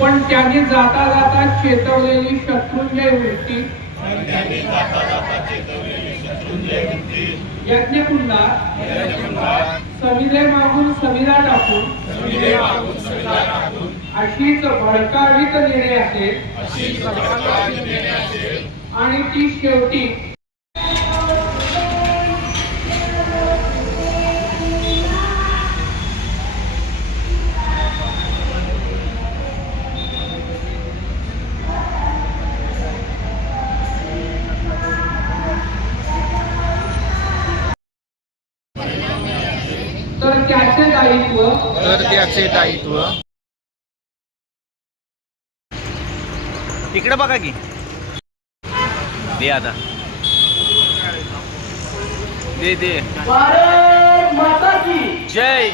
पण त्यांनी जाता जाता चेतवलेली शत्रुंजय वृत्ती. यज्ञकुंडा सविधे मागून सविधा टाकून अशीच भडकावीत नेणे असेल आणि ती शेवटी तर त्याचे दायित्व तर त्याचे दायित्व. तिकडे बघा की. दे आता. दे दे. जय.